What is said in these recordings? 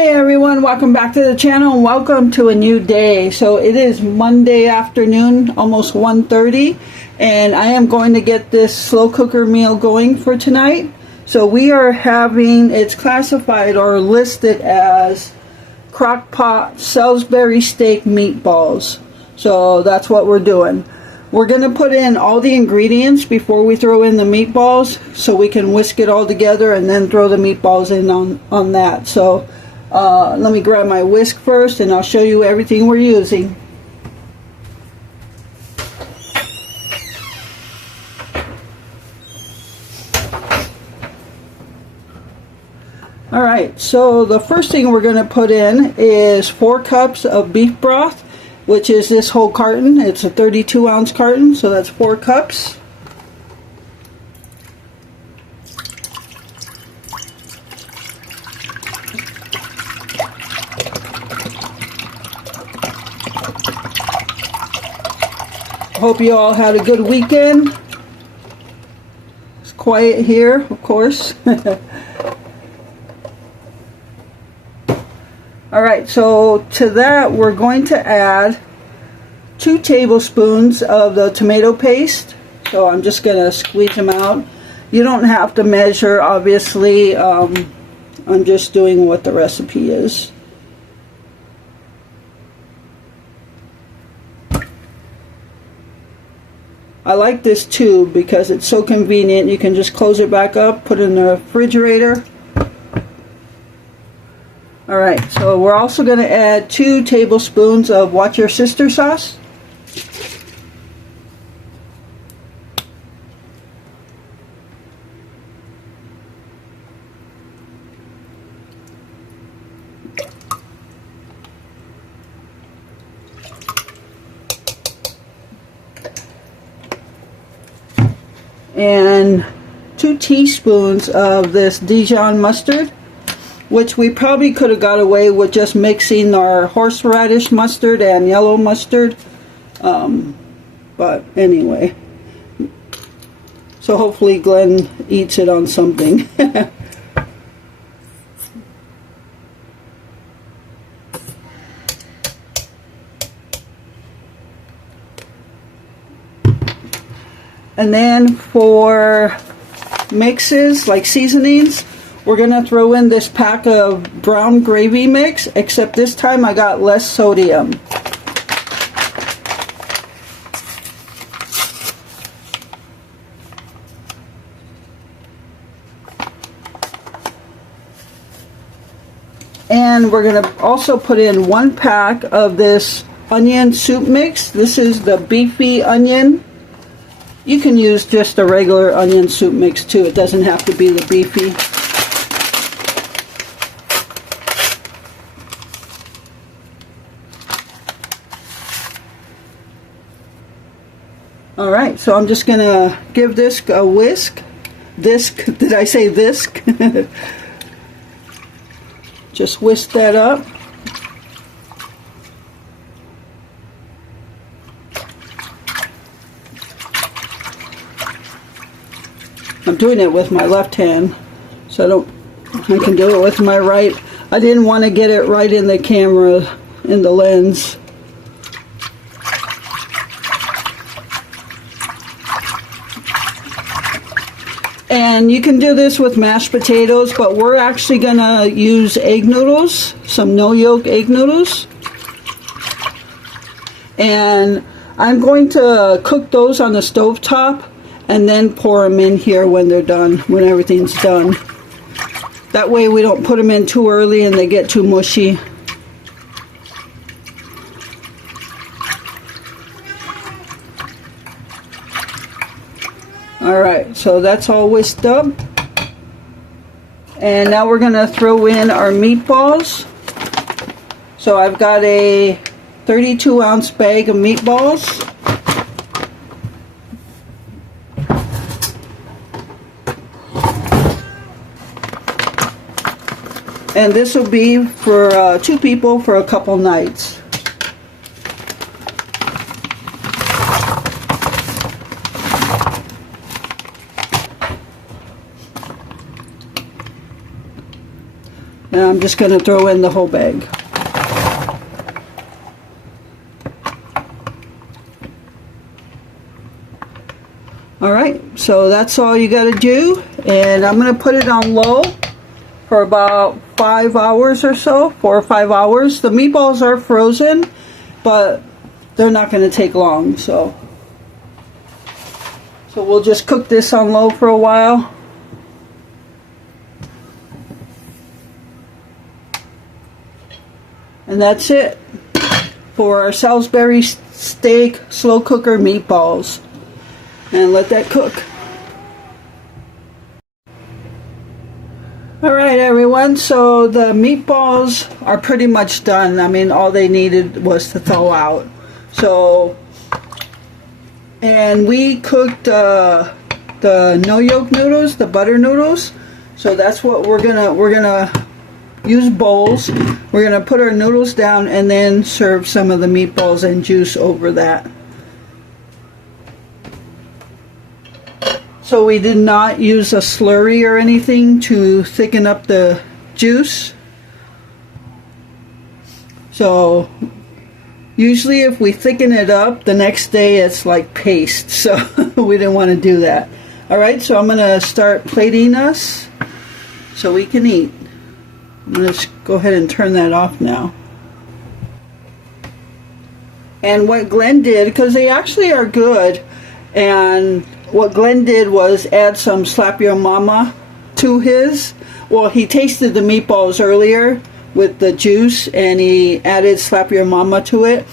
Hey everyone, welcome back to the channel and welcome to a new day. So it is Monday afternoon, almost 1:30, and I am going to get this slow cooker meal going for tonight. So we are having, it's classified or listed as crock pot Salisbury steak meatballs. So that's what we're doing. We're going to put in all the ingredients before we throw in the meatballs so we can whisk it all together and then throw the meatballs in on that. So let me grab my whisk first and I'll show you everything we're using. Alright, so the first thing we're going to put in is 4 cups of beef broth, which is this whole carton. It's a 32-ounce carton, so that's 4 cups. Hope you all had a good weekend. It's quiet here, of course. Alright, so to that we're going to add 2 tablespoons of the tomato paste. So I'm just going to squeeze them out. You don't have to measure, obviously. I'm just doing what the recipe is. I like this tube because it's so convenient. You can just close it back up, put it in the refrigerator. Alright, so we're also going to add 2 tablespoons of Watch Your Sister sauce. And 2 teaspoons of this Dijon mustard, which we probably could have got away with just mixing our horseradish mustard and yellow mustard, but anyway, so hopefully Glenn eats it on something. And then for mixes like seasonings, we're going to throw in this pack of brown gravy mix, except this time I got less sodium. And we're going to also put in 1 pack of this onion soup mix. This is the beefy onion. You can use just a regular onion soup mix too. It doesn't have to be the beefy. Alright, so I'm just going to give this a whisk. Did I say whisk? Just whisk that up. I'm doing it with my left hand, so I can do it with my right. I didn't want to get it right in the camera, in the lens. And you can do this with mashed potatoes, but we're actually going to use egg noodles, some no-yolk egg noodles. And I'm going to cook those on the stovetop and then pour them in here when they're done, when everything's done. That way we don't put them in too early and they get too mushy. Alright, so that's all whisked up. And now we're going to throw in our meatballs. So I've got a 32-ounce bag of meatballs. And this will be for 2 people for a couple nights. And I'm just going to throw in the whole bag. Alright, so that's all you got to do. And I'm going to put it on low for about 5 hours or so, 4 or 5 hours. The meatballs are frozen, but they're not going to take long. So we'll just cook this on low for a while. And that's it for our Salisbury steak slow cooker meatballs. And let that cook. Alright everyone, so the meatballs are pretty much done. I mean, all they needed was to thaw out. So, and we cooked the no yolk noodles, the butter noodles. So that's what we're gonna use bowls. We're gonna put our noodles down and then serve some of the meatballs and juice over that. So we did not use a slurry or anything to thicken up the juice. So usually if we thicken it up, the next day it's like paste. So we didn't want to do that. Alright, so I'm going to start plating us so we can eat. I'm going to go ahead and turn that off now. And what Glenn did, because they actually are good, and what Glenn did was add some Slap Your Mama to his. Well, he tasted the meatballs earlier with the juice, and he added Slap Your Mama to it,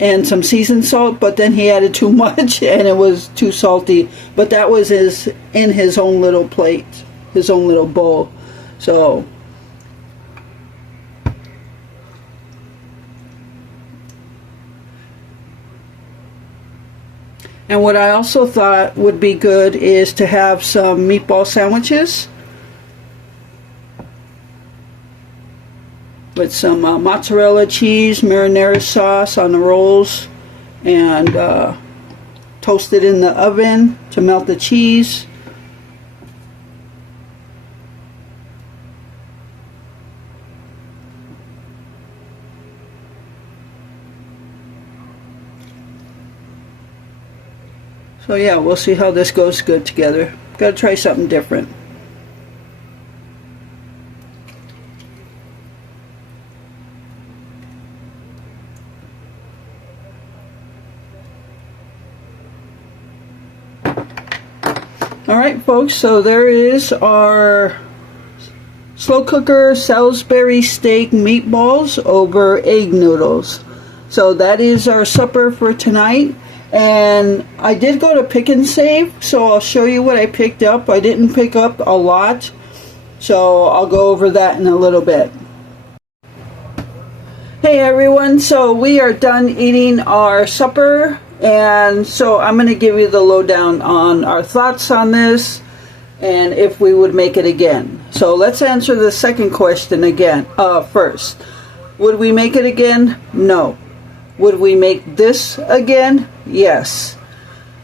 and some seasoned salt, but then he added too much and it was too salty. But that was in his own little plate, his own little bowl. So and what I also thought would be good is to have some meatball sandwiches with some mozzarella cheese, marinara sauce on the rolls, and toast it in the oven to melt the cheese. So yeah, we'll see how this goes good together. Gotta try something different. Alright folks, so there is our slow cooker Salisbury steak meatballs over egg noodles. So that is our supper for tonight. And I did go to Pick and Save, so I'll show you what I picked up. I didn't pick up a lot, so I'll go over that in a little bit. Hey everyone, so we are done eating our supper, and so I'm going to give you the lowdown on our thoughts on this and if we would make it again. So let's answer the second question again first. Would we make it again? No. Would we make this again? Yes.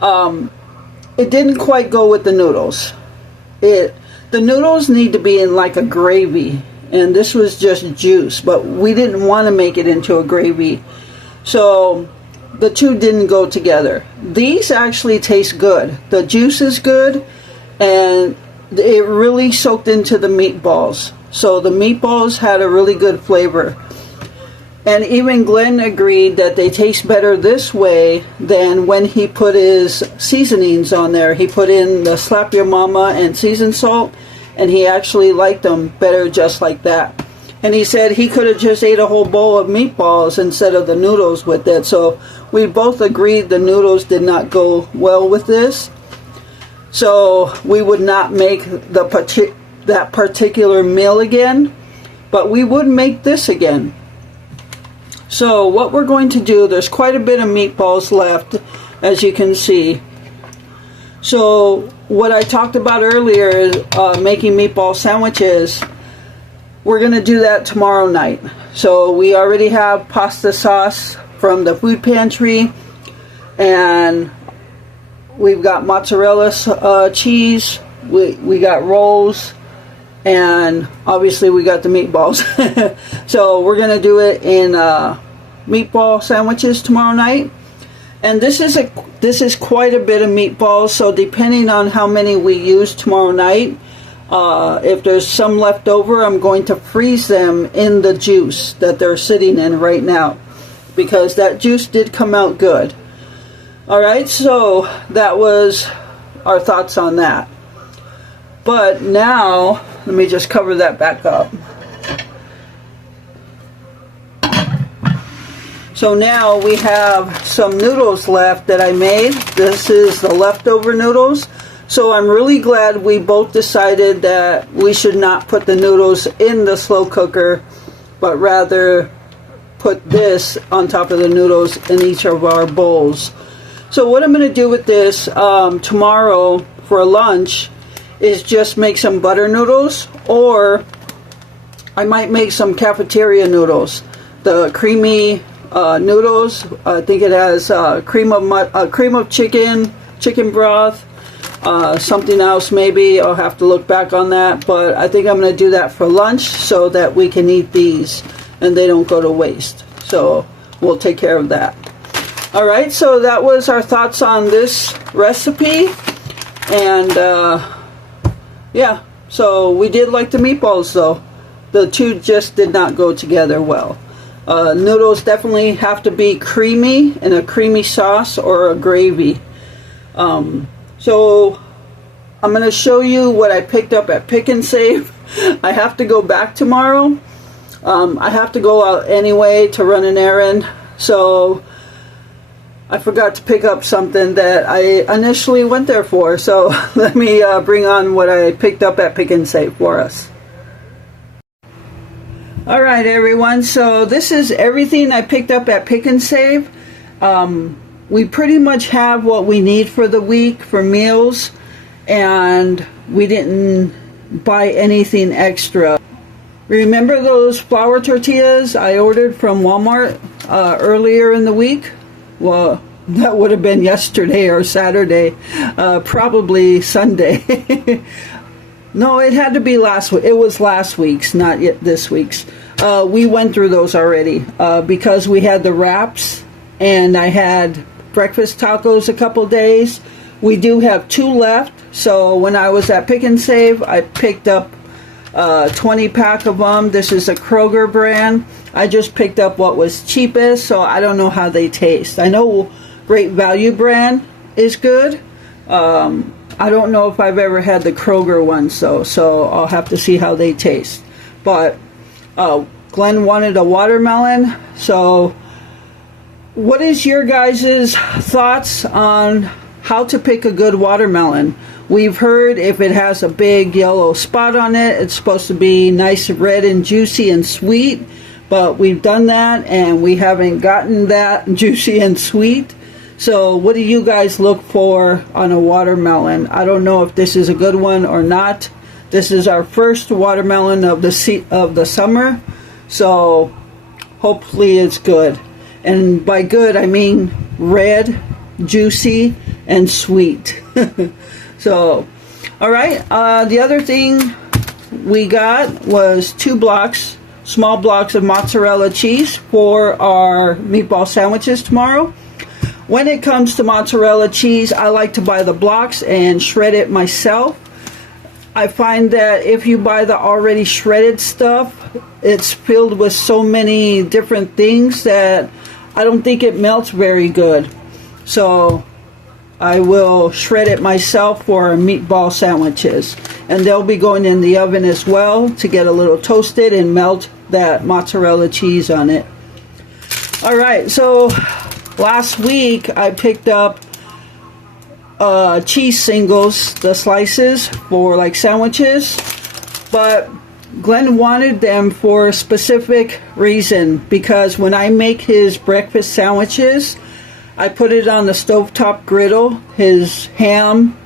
It didn't quite go with the noodles. The noodles need to be in like a gravy, and this was just juice, but we didn't want to make it into a gravy. So the two didn't go together. These actually taste good. The juice is good, and it really soaked into the meatballs. So the meatballs had a really good flavor. And even Glenn agreed that they taste better this way than when he put his seasonings on there. He put in the Slap Your Mama and seasoned salt, and he actually liked them better just like that. And he said he could have just ate a whole bowl of meatballs instead of the noodles with it. So we both agreed the noodles did not go well with this. So we would not make that particular meal again, but we would make this again. So what we're going to do, there's quite a bit of meatballs left, as you can see. So what I talked about earlier is making meatball sandwiches. We're going to do that tomorrow night. So we already have pasta sauce from the food pantry, and we've got mozzarella cheese, we got rolls, and obviously we got the meatballs. So we're gonna do it in meatball sandwiches tomorrow night. And this is quite a bit of meatballs, so depending on how many we use tomorrow night, if there's some left over, I'm going to freeze them in the juice that they're sitting in right now, because that juice did come out good. Alright, so that was our thoughts on that. But now, let me just cover that back up. So now we have some noodles left that I made. This is the leftover noodles. So I'm really glad we both decided that we should not put the noodles in the slow cooker, but rather put this on top of the noodles in each of our bowls. So what I'm going to do with this tomorrow for lunch is just make some butter noodles, or I might make some cafeteria noodles. The creamy noodles, I think it has cream of chicken broth, something else maybe. I'll have to look back on that, but I think I'm going to do that for lunch so that we can eat these and they don't go to waste. So we'll take care of that. Alright, so that was our thoughts on this recipe, and yeah, so we did like the meatballs though. The two just did not go together well. Noodles definitely have to be creamy in a creamy sauce or a gravy. So I'm going to show you what I picked up at Pick and Save. I have to go back tomorrow. I have to go out anyway to run an errand. So I forgot to pick up something that I initially went there for. So let me bring on what I picked up at Pick and Save for us. Alright everyone, so this is everything I picked up at Pick and Save. We pretty much have what we need for the week for meals, and we didn't buy anything extra. Remember those flour tortillas I ordered from Walmart earlier in the week? Well, that would have been yesterday or Saturday, probably Sunday. No, it had to be last week. It was last week's, not yet this week's. We went through those already because we had the wraps, and I had breakfast tacos a couple days. We do have 2 left, so when I was at Pick and Save, I picked up 20 pack of them. This is a Kroger brand. I just picked up what was cheapest, so I don't know how they taste. I know Great Value brand is good. I don't know if I've ever had the Kroger ones, so I'll have to see how they taste. But Glenn wanted a watermelon, so what is your guys' thoughts on how to pick a good watermelon? We've heard if it has a big yellow spot on it, it's supposed to be nice, red, and juicy and sweet, but we've done that and we haven't gotten that juicy and sweet. So what do you guys look for on a watermelon? I don't know if this is a good one or not. This is our first watermelon of the summer, so hopefully it's good. And by good, I mean red, juicy, and sweet. So, alright, the other thing we got was 2 small blocks of mozzarella cheese for our meatball sandwiches tomorrow. When it comes to mozzarella cheese, I like to buy the blocks and shred it myself. I find that if you buy the already shredded stuff, it's filled with so many different things that I don't think it melts very good. So I will shred it myself for meatball sandwiches. And they'll be going in the oven as well to get a little toasted and melt that mozzarella cheese on it. Alright, so last week I picked up cheese singles, the slices for like sandwiches, but Glenn wanted them for a specific reason, because when I make his breakfast sandwiches, I put it on the stovetop griddle, his ham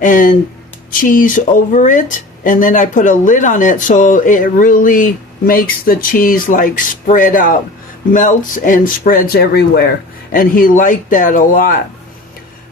and cheese over it, and then I put a lid on it so it really makes the cheese like spread out, melts and spreads everywhere, and he liked that a lot.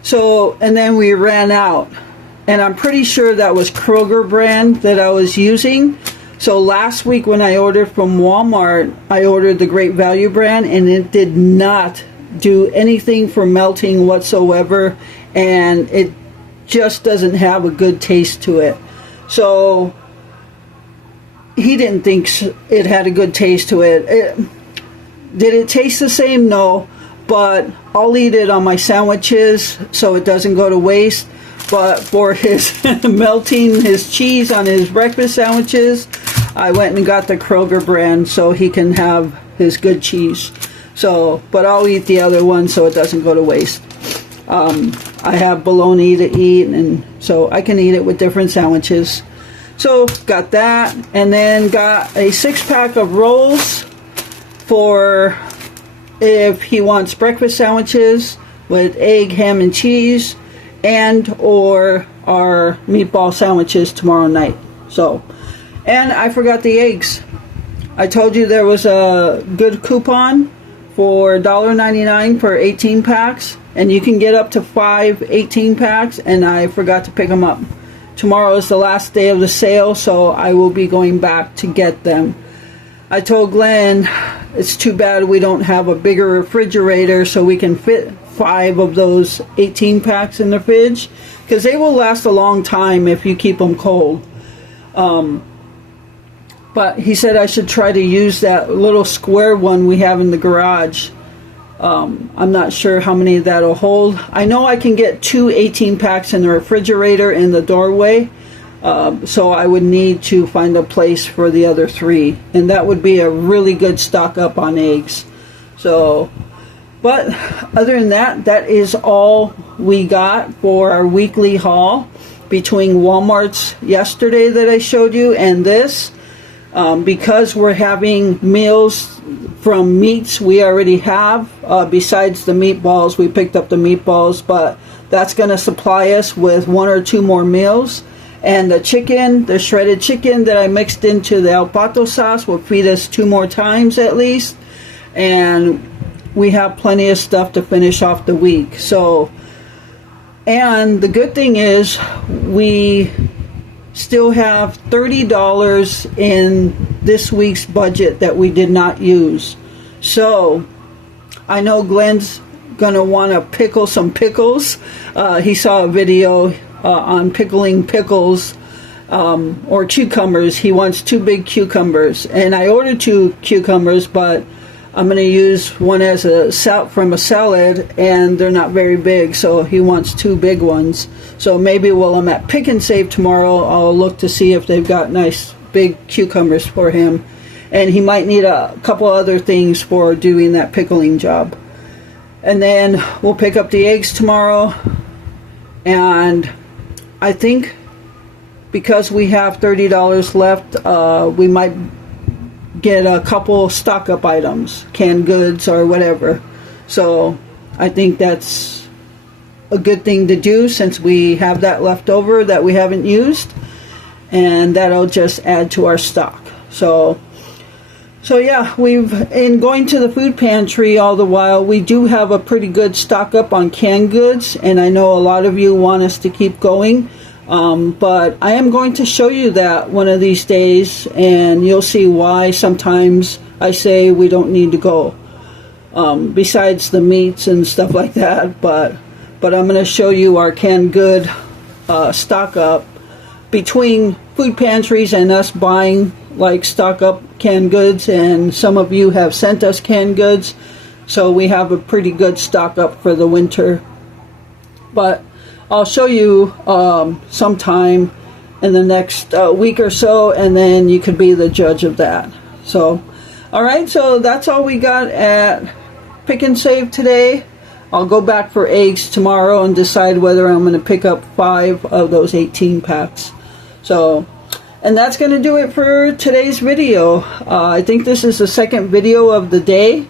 So, and then we ran out. and I'm pretty sure that was Kroger brand that I was using. So last week when I ordered from Walmart, I ordered the Great Value brand, and it did not do anything for melting whatsoever, and it just doesn't have a good taste to it. So he didn't think it had a good taste to it. Did it taste the same? No, but I'll eat it on my sandwiches so it doesn't go to waste. But for his melting his cheese on his breakfast sandwiches, I went and got the Kroger brand so he can have his good cheese. So, but I'll eat the other one so it doesn't go to waste. I have bologna to eat, and so I can eat it with different sandwiches. So got that, and then got a 6-pack of rolls for if he wants breakfast sandwiches with egg, ham, and cheese, and or our meatball sandwiches tomorrow night. So, and I forgot the eggs. I told you there was a good coupon for $1.99 for 18 packs, and you can get up to 5 18 packs, and I forgot to pick them up. Tomorrow is the last day of the sale, so I will be going back to get them. I told Glenn it's too bad we don't have a bigger refrigerator so we can fit 5 of those 18 packs in the fridge, because they will last a long time if you keep them cold. But he said I should try to use that little square one we have in the garage. I'm not sure how many that'll hold. I know I can get 2 18 packs in the refrigerator in the doorway, so I would need to find a place for the other 3, and that would be a really good stock up on eggs. So, but other than that, that is all we got for our weekly haul between Walmart's yesterday that I showed you and this. Because we're having meals from meats we already have, besides the meatballs, we picked up the meatballs, but that's going to supply us with 1 or 2 more meals. And the chicken, the shredded chicken that I mixed into the El Pato sauce will feed us 2 more times at least. And we have plenty of stuff to finish off the week. So, and the good thing is we still have $30 in this week's budget that we did not use. So I know Glenn's gonna want to pickle some pickles. He saw a video on pickling pickles, or cucumbers. He wants 2 big cucumbers, and I ordered 2 cucumbers, but I'm going to use one as from a salad, and they're not very big, so he wants 2 big ones. So maybe while I'm at Pick and Save tomorrow, I'll look to see if they've got nice big cucumbers for him. And he might need a couple other things for doing that pickling job. And then we'll pick up the eggs tomorrow. And I think because we have $30 left, we might get a couple stock up items, canned goods or whatever. So I think that's a good thing to do since we have that left over that we haven't used, and that'll just add to our stock. So yeah, in going to the food pantry all the while, we do have a pretty good stock up on canned goods, and I know a lot of you want us to keep going. But I am going to show you that one of these days, and you'll see why sometimes I say we don't need to go, besides the meats and stuff like that. But I'm going to show you our canned good stock up between food pantries and us buying like stock up canned goods, and some of you have sent us canned goods, so we have a pretty good stock up for the winter. But I'll show you sometime in the next week or so, and then you could be the judge of that. So, alright, so that's all we got at Pick and Save today. I'll go back for eggs tomorrow and decide whether I'm going to pick up 5 of those 18 packs. So, and that's going to do it for today's video. I think this is the second video of the day.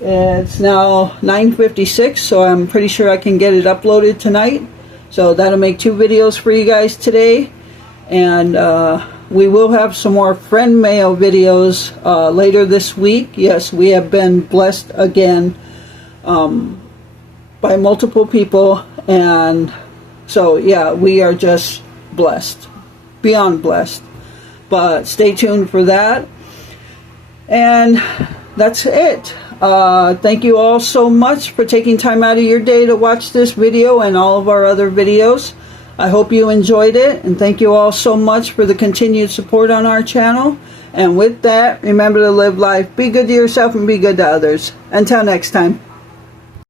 It's now 9:56, so I'm pretty sure I can get it uploaded tonight. So that'll make 2 videos for you guys today. And we will have some more friend mail videos later this week. Yes, we have been blessed again by multiple people, and So yeah, we are just blessed, beyond blessed. But stay tuned for that. And that's it. Thank you all so much for taking time out of your day to watch this video and all of our other videos. I hope you enjoyed it, and thank you all so much for the continued support on our channel. And with that, remember to live life, be good to yourself, and be good to others. Until next time.